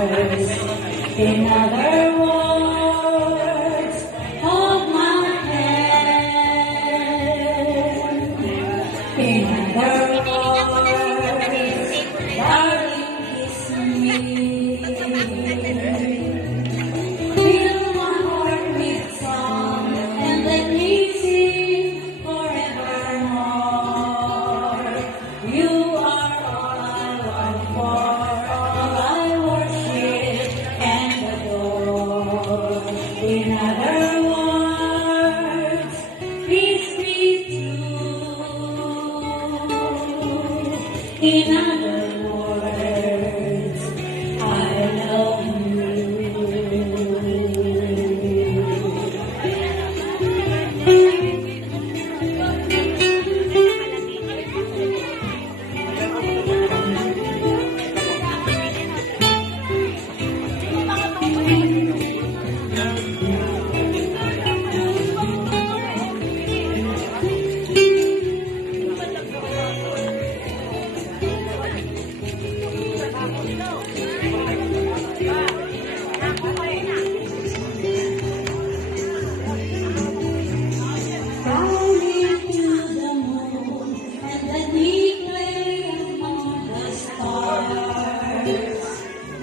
In other words, hold my hand. In other words, darling, kiss me. Fill my heart with song and let me sing forevermore. You are all I want for, all I worship and adore. In other words, please be true. In other words, I love you.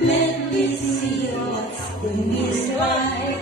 Let me see what's in his life.